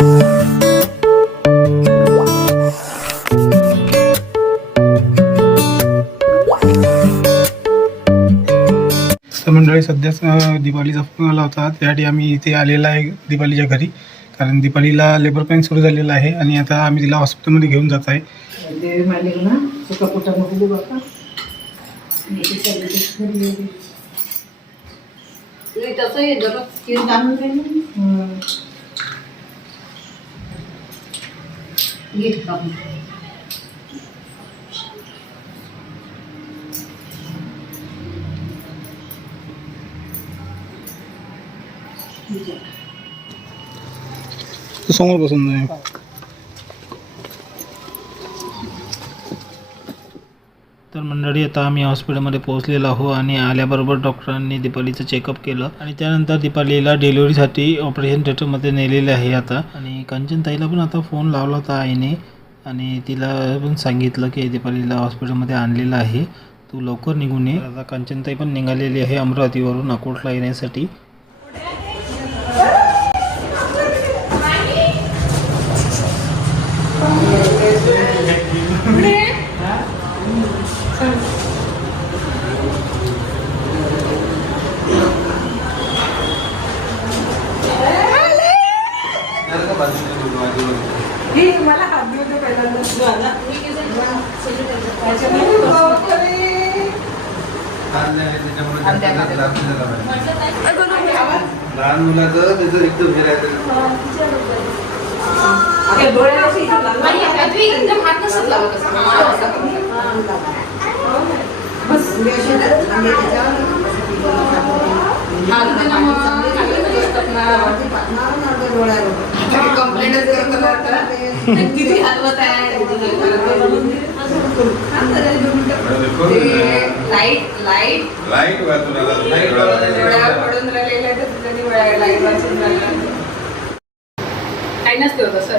मंडळी सध्याच दिवाळीचा फोन आला होता. त्यासाठी आम्ही इथे आलेला आहे दिवाळीच्या घरी. कारण दिवाळीला लेबर पेन सुरू झालेला आहे आणि आता आम्ही तिला हॉस्पिटलमध्ये घेऊन जात आहे. तसं मालिक ना सुका पोटा नको देऊ बापा तसंही जरा स्किन घालून जाईल घे कापून. तू समोर बसून जाय तर मंडळी आता आम्ही हॉस्पिटलमध्ये पोहोचलेलो आहो आणि आल्याबरोबर डॉक्टरांनी दीपालीचं चेकअप केलं. आणि त्यानंतर दीपालीला डिलिव्हरीसाठी ऑपरेशन थिएटरमध्ये नेलेले आहे आता. आणि कांचनताईला पण आता फोन लावला होता आईने. आणि तिला पण सांगितलं की दीपालीला हॉस्पिटलमध्ये आणलेलं आहे. तू लवकर निघून ये. आता कांचनताई पण निघालेली आहे अमरावतीवरून अकोटला येण्यासाठी मला हात देऊ दे पहिल्यांदा लहान मुलाचं त्याचं एकदम फिरायचं कंप्लेंटच करत. किती हलवत आहे लाइट लाइट लाइट वाचून पडून राहिलेलं आहे तर कधी वेळा लाइट वाचून राहिलं काही नसते होत असं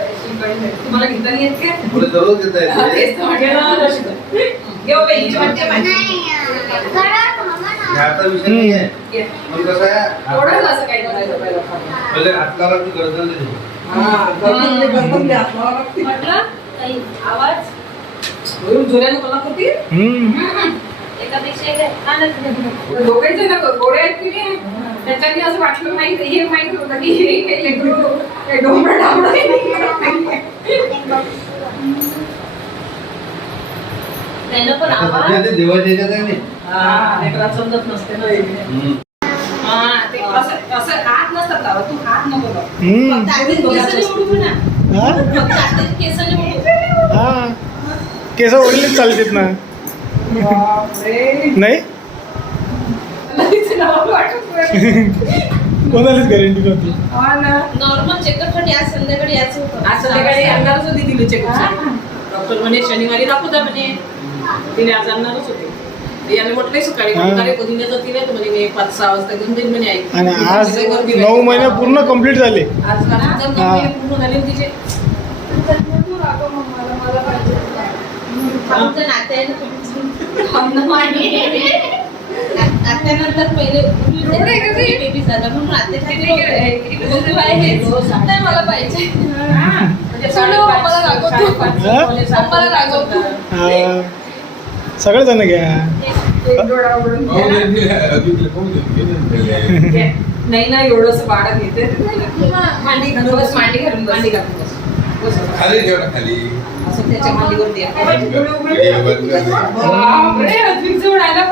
तुम्हाला घेता येत का पुढे दररोज हा. घेऊ बाई, म्हणजे विषय नाही आहे. पण कसं आहे? असं काही ती गरज नाही. म्हटलं आवाज? जोराने बोला होती एकापेक्षा एक आहे. हा ना, तुझ्या दोघांचे ना गोडे आहेत की नाही त्याच्यानी असं वाटलं नाही हे माहीत होतं की हे काही डोंबरा पण आवाज? देवाच्या समजत नसते ना हे. हा, ते असं असं नसतात. तू हात नको. हा? हा केस ओढलेच चालतात ना. नाही. कोणालाच गॅरंटी नव्हती हा ना. नॉर्मल चेकअपसाठी आज संध्याकाळी यायचं होतं आज संध्याकाळी आणणारच होती तिने चेकअप डॉक्टर म्हणे शनिवारी दाखवू द्या म्हणे तिने आज आणणारच होते याने म्हटलंय सकाळी हा. म्हणे कधी नेत होती नाही तर म्हणे मी पाच सहा वाजता घेऊन जाईल म्हणे आई. आणि आज तिथे गर्दी नाही. नऊ महिने पूर्ण कंप्लीट झाले. आज रात्री नऊ हा. महिने पूर्ण झाले तिचे नात्यानंतर पहिले बेबी झाला. म्हणून नाही मला पाहिजे. म्हणजे सोडलं मग मला रागवतो. साडेपाच- हा? पावणे सहा मला रागवतो. सगळेजण घ्या. एक नाही, घेते? ना एवढंच बाळा येते मांडी घालून बस मांडी घालून मांडी घालून बस. खाली ठेव खाली असं त्याच्या मांडीवर द्या जवळ आला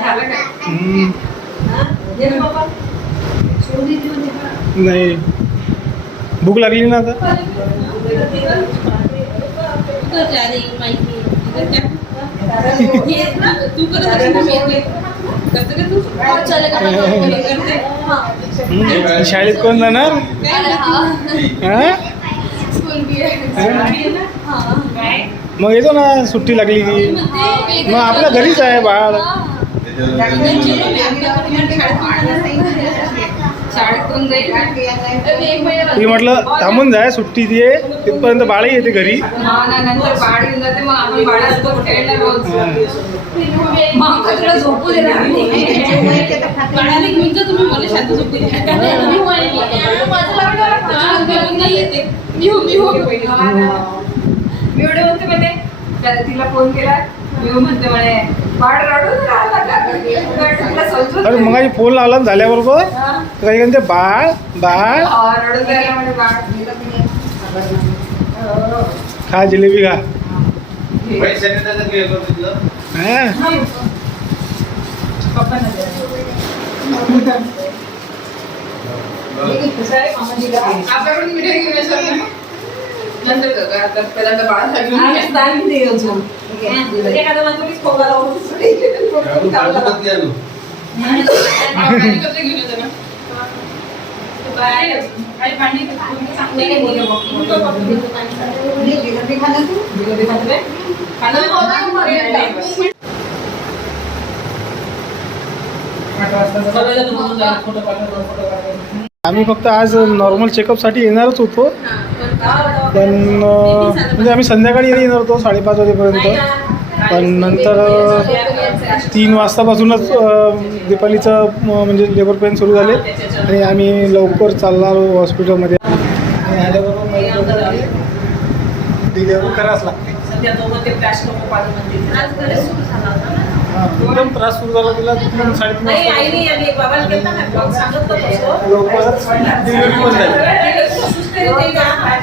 झालं काय? नाही भूक लागली ना आता तू करत शाळेत कोण जाणार? मग येतो ना सुट्टी लागली की. मग आपल्या घरीच आहे बाळ. मी म्हटलं थांबून जाय सुट्टी दे. तिथपर्यंत बाळही येते घरी. तुला द्या. फोन केला. मी म्हणते म्हणे बाळ रडून राहिला अरे मग फोन लावला झाल्याबरोबर? काही म्हणते बाळ बाळ. खा जिलेबी खा. आपल्याकडून मिठाई घेऊन नंतर का काय? आता पहिल्यांदा बाळाला घेऊन आम्ही ये. स्थान दे अजून. एखाद्या माणसानेच खोका लावून आपण पाठवतात की आणू? पाणी कसं घेऊन येतं ना? काही पाणी चांगलं नाही बोललं बघ. जिलेबी खाते काय? खाणं नाही. बघायला तर म्हणून जा, फोटो पाठव, फोटो पाठव. आम्ही फक्त आज नॉर्मल चेकअपसाठी येणारच होतो. पण म्हणजे आम्ही संध्याकाळी येणार होतो साडेपाच वाजेपर्यंत. पण नंतर तीन वाजतापासूनच दीपालीचं म्हणजे लेबर पेन सुरू झाले. आणि आम्ही लवकर चालणार हॉस्पिटलमध्ये आणि डिलेवरी करावंच लागते. एकदम त्रास सुरू झाला तिला. तीन साडेतीन नाही आईने आणि बाबाला ना ब्लॉग सांगत.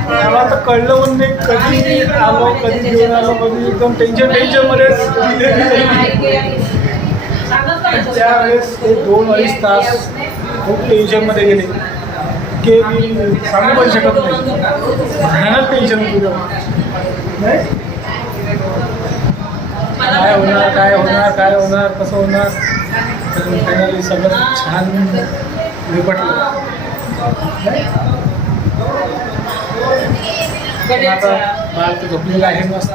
आम्हाला तर कळलं पण नाही कधी आलो कधी घेऊन आलो कधी एकदम टेन्शन टेन्शनमध्ये त्यावेळेस ते. दोन अडीच तास खूप टेन्शनमध्ये गेले. की मी सांगू पण शकत नाही. भयानक टेन्शन होतं नाही? काय होणार काय होणार काय होणार कसं होणार? तर फायनली सगळं छान निपटलं. आता बाळ तर झोपलेलं आहे मस्त.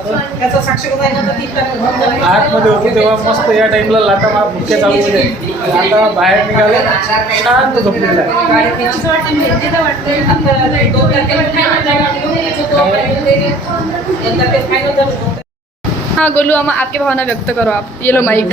आतमध्ये होतो तेव्हा मस्त या टाइमला लाटा मार भुक्या चालू होते. आता बाहेर निघाले शांत झोपलेला आहे. हाँ गोलू अम्मा आपकी भावना व्यक्त करो आप। ये लो माइक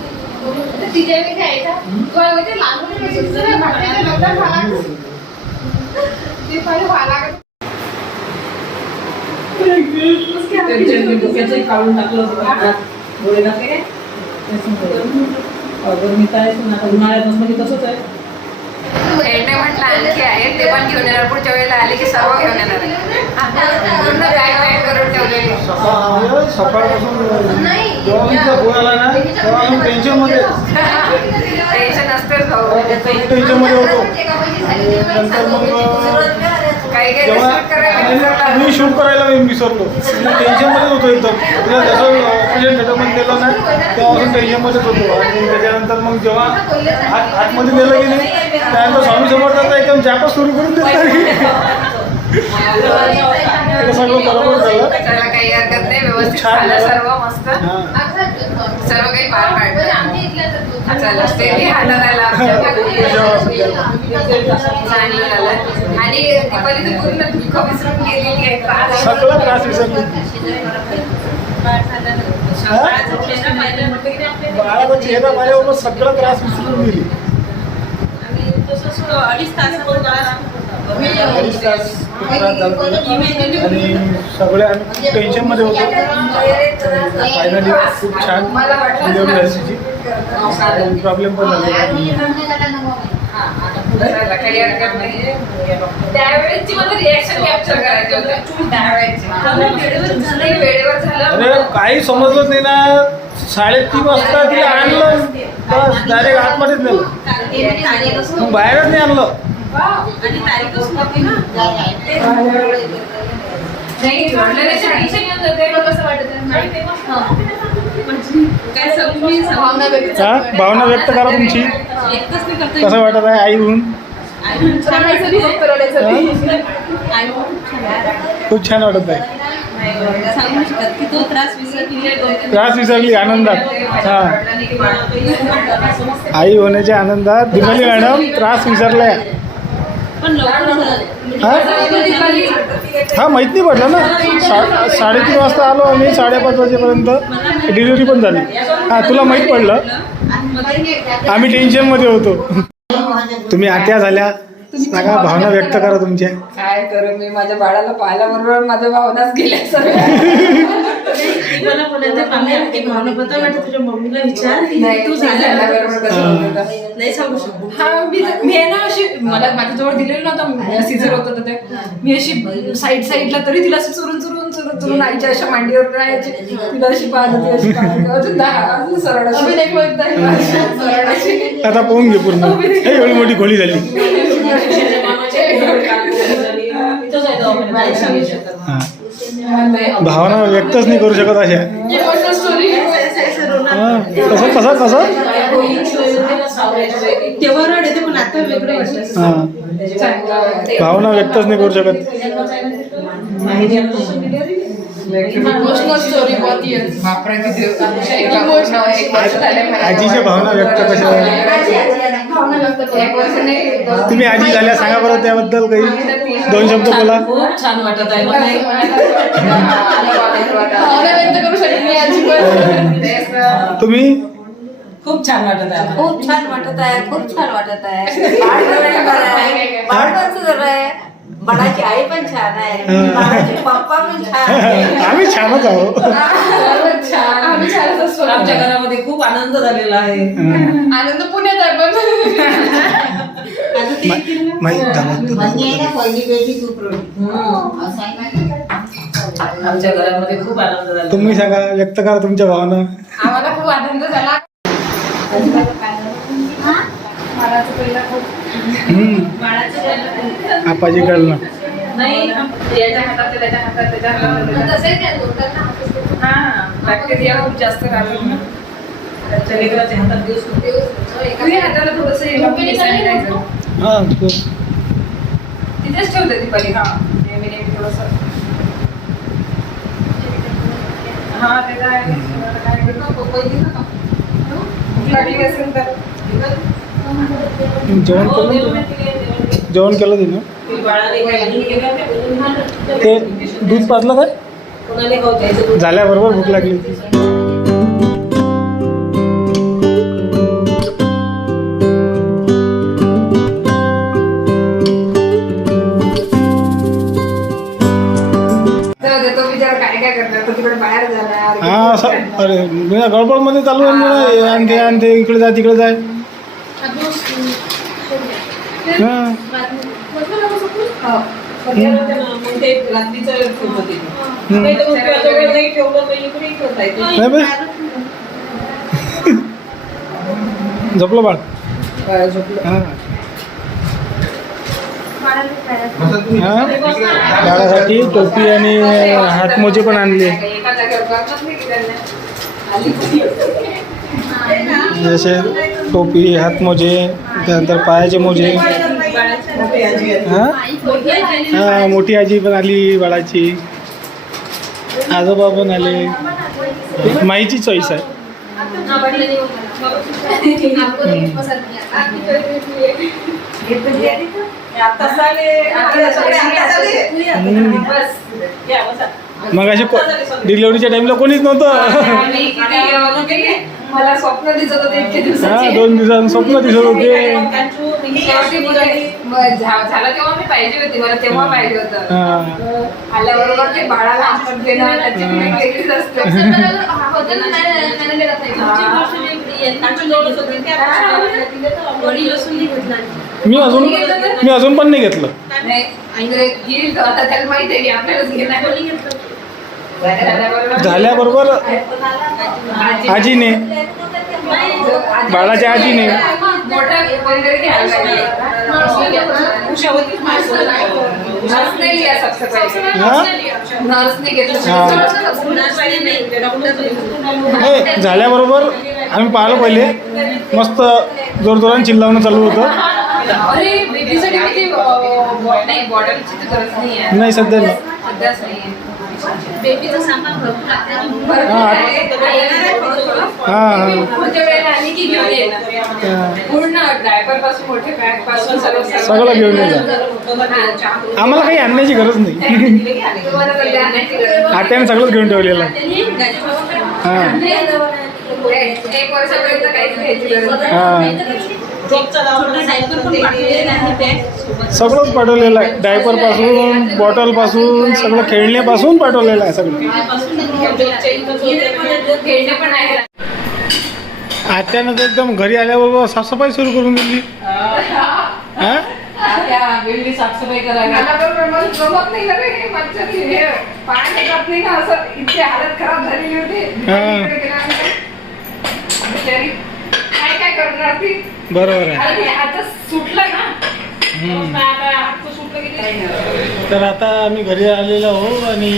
काढून टाकलं डोळे उन्हाळ्यात म्हणजे तसंच आहे. खेळणे म्हटलं आणखी आहे. ते पण घेऊन येणार. पुढच्या वेळेला आले की सर्व घेऊन येणार आहे. पूर्ण बॅग बॅग करून ठेवलेली. सकाळपासून जेव्हा मी फोन आला ना तेव्हा आम्ही टेन्शनमध्ये टेन्शन असतेच भाऊ. टेन्शनमध्ये होतो. आणि नंतर मग काही काही जेव्हा shoot करायला विसरतात. मी शूट करायला मी विसरलो. मी टेन्शनमध्ये होतो एकदम. तिला जसं ऑपरेशन थिएटरमध्ये नेलं ना तेव्हापासून टेन्शनमध्येच होतो. आणि त्याच्यानंतर मग जेव्हा आत आतमध्ये की नाही त्यानंतर स्वामी समर्थाचा एकदम जापच सुरू करून दिला. बरोबर झालं त्याला काही हरकत नाही व्यवस्थित झालं. सर्व मस्त सर्व काही पार पाडलं चला स्टेडी हातात आला आमच्या चांगलं झालं आणि दीपाली तर पूर्ण दुःख विसरून गेलेली आहे त्रास सगळं त्रास विसरलो बाळाचा चेहरा माझ्यावर सगळं त्रास विसरून गेली अडीच तास अडीच तास खूप त्रास झाला आणि सगळे आम्ही खूप टेन्शनमध्ये होतो. फायनली खूप छान प्रॉब्लेम पण झाले काही त्यावेळेची मला रिॲक्शन कॅप्चर करायची होती वेळेवर झालं. अरे काही समजलंच नाही ना. साडेतीन वाजता तिला आणलं. बस डायरेक्ट आतमध्येच नेलं. बाहेरच नाही आणलं. आणि तारीखच नव्हती ना नाही रडण्याची टेन्शन येऊन जाते कसं काय सांगू मी? भावना व्यक्त हा? भावना व्यक्त करा तुमची. कसं वाटत आहे आई वाटत. खूप छान वाटत आहे. त्रास विसरली आनंदात. हा. आई होण्याच्या आनंदात. दिपाली मॅडम त्रास विसरल्या. हा? झालं. हा माहीत नाही पडलं ना. सा साडेतीन वाजता आलो आम्ही साडेपाच वाजेपर्यंत. डिलिव्हरी पण झाली. हा तुला माहीत पडलं. आम्ही टेन्शनमध्ये होतो. तुम्ही आत्या झाल्या. सांगा भावना व्यक्त करा तुमच्या. काय करू मी? माझ्या बाळाला पाहायला बरोबर माझ्या भावनाच गेल्या सर्व ती मला बोलायचं पाहिजे की भावना बद्दल वाटत तुझ्या मम्मीला विचार. की नाही तू सांगू शकत हा मी मी आहे ना अशी मला माझ्याजवळ दिलेलं नव्हतं. सिझर होतं ते. मी अशी साईड साईडला तरी तिला चुरून चुरून चुरून चुरून आईच्या अशा मांडीवर राहायची. तिला अशी पाहत होती अशी. अजून दहा सरळ अशी. सरळ. आता पाहून घे पूर्ण. एवढी मोठी खोली झाली. भावना व्यक्तच नाही करू शकत अशा. हा. कसं कसं कसं हा. भावना व्यक्तच नाही करू शकत ही है. आजीच्या भावना व्यक्त कशा भावना व्यक्त करा. एक वर्ष नाही दोन- तुम्ही आजी झाल्या सांगा बरं त्याबद्दल काही. दोन शब्द बोला. खूप छान वाटत आहे. तुम्ही? खूप छान वाटत आहे. खूप छान वाटत आहे खूप छान वाटत आहे. बाळाची आई पण छान आहे. बाळाचे पप्पा पण छान आहे. आम्ही छानच आहोत. छान आम्ही छानच असतो. आमच्या घरामध्ये खूप आनंद झालेला आहे. आनंद पुण्यात आहे पण. आता ते येतील ना. माहीत म्हणजे आहे ना पहिली बेबी तू प्रोटी असं आहे ना? आमच्या घरामध्ये खूप आनंद झाला तुम्ही सांगा व्यक्त करा तुमच्या भावना. आम्हाला खूप आनंद झाला. नाही याच्या हातात त्याच्या हातात त्याच्या हातात हा बॅक्टेरिया खूप जास्त राहतात ना. आमच्या लेकराच्या हातात दिवस होते. तुम्ही हाताला थोडंसं सॅनिटायझर हा तो- तिथेच ठेवते ती पहिले हा नेहमी नेहमी थोडंसं. हा ते काय काय करू? भूक लागली असेल तर. जेवण हो, केलं. जेवण केले, तिनं? ते दूध पाजलं काय? झाल्याबरोबर भूक लागली हा असं अरे मी गडबडमध्ये चालू आहे मला हे आण ते आण ते इकडे जाय तिकडे जाय झोपलं बाळ. हा. हा? बाळासाठी टोपी आणि हातमोजे पण आणले? जसे टोपी हातमोजे त्यानंतर पायाचे मोजे. मोठी आजी आहे. हा? हा मोठी आजी पण आली बाळाची. आजोबा पण आले. माईची चॉईस आहे. हे. आता मग असे डिलिव्हरीच्या टाइमला कोणीच नव्हतं? मला स्वप्न दिसत होते इतके हा दिवसाचे. दोन दिवसांत स्वप्न दिसत होते. शेवटी अशी झा- झालं तेव्हा मी पाहिजे होती. मला तेव्हा पाहिजे होतं. हा. आल्याबरोबर ते बाळाला हातात त्याची वेगळीच असते. मी अजून मी अजून पण नाही घेतलं. नाही आता त्याला माहिती आहे की आपल्यालाच घेणार. झाल्याबरोबर- झाल्याबरोबर आजी- आजीने. बाळाच्या आजीने झाल्याबरोबर आम्ही पाहिलं पहिले. मस्त जोरजोराने चिल्लावणं चालू होतं. नाही सध्या नाही. बेबीचं सामान भरपूर सगळं घेऊन. हा. आम्हाला काही आणण्याची गरज नाही. आत्याने सगळंच घेऊन ठेवलेलं आहे. हा. सगळंच पाठवलेलं आहे. डायपरपासून बॉटलपासून सगळं खेळण्यापासून पाठवलेलं आहे सगळं. खेळणे पण आहे. आत्यानं तर एकदम घरी आल्याबरोबर साफसफाई सुरू करून दिली. हा? साफसफाई करायला मला बरोबर मला जमत नाही ना रे हे मच्छर हे पाणी जात नाही ना असं इतकी हालत खराब झालेली होती हा. इकडे गेल्यानंतर बिचारी काय काय करणार ती बरोबर आहे. हे आता सुटलं ना. आता सुटलं की तर आता आम्ही घरी आलेलो आहो आणि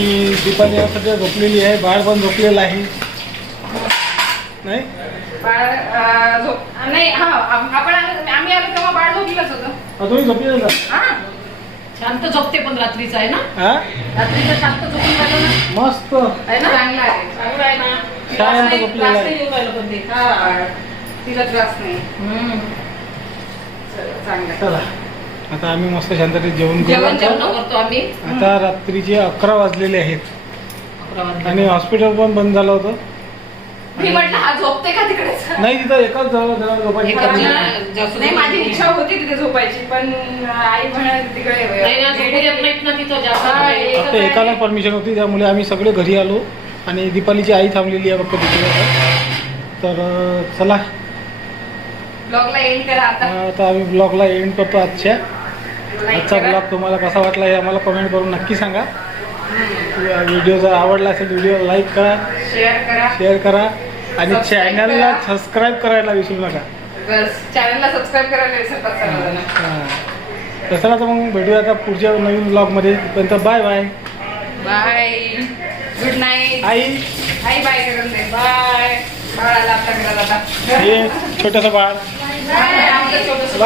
दीपाली या सध्या झोपलेली आहे. बाळ पण झोपलेलं आहे. नाही? बाळ अं, झोप नाही हा आम- आपण आलो आम्ही आलो तेव्हा बाळ झोपलेलंच होतं. हा, तुम्ही झोपलेला हा. शांत झोपते पण रात्रीचा आहे ना? हा? रात्रीचं शांत झोपून राहिलं ना. मस्त. आहे ना? चांगलं आहे. चांगलं आहे ना. शांत झोपलेलं आहे. तिला त्रास नाही. चला, चांगलं. आहे. चला. आता आम्ही मस्त शांततेत जेवण करू जेवण आता. करतो आम्ही. आता रात्रीचे अकरा वाजलेले आहेत. अकरा. आणि हॉस्पिटल पण बंद झालं होतं. मी म्हटलं हा झोपते का तिकडेच नाही तिथं एकाच जवळ जरा झोपायची. नाही माझी इच्छा होती तिथे झोपायची पण आई म्हणाली तिकडे नाही ना, झोपू देत नाहीत ना तिथं जास्त हा, नाही. एक- फक्त एकाला परमिशन होती त्यामुळे आम्ही सगळे घरी आलो. आणि दीपालीची आई थांबलेली आहे फक्त तिकडे. तर अं, चला. ब्लॉगला एंड करा आता. आता आम्ही ब्लॉगला एंड करतो आजच्या. आजचा. ब्लॉग तुम्हाला कसा वाटला हे आम्हाला कमेंट करून नक्की सांगा. व्हिडिओ जर आवडला असेल व्हिडिओ लाईक करा शेअर करा. शेअर करा आणि चॅनलला करा. सबस्क्राईब करायला विसरू नका. बस चॅनलला सबस्क्राईब करायला विसरतात सर्वजण तर मग भेटूया आता पुढच्या नवीन ब्लॉगमध्ये पर्यंत bye bye bye good night आई आई बाय करून दे बाय बाळाला आपल्या घरात आता. हे छोटंसं बाळ. बाय आमचं छोटंसं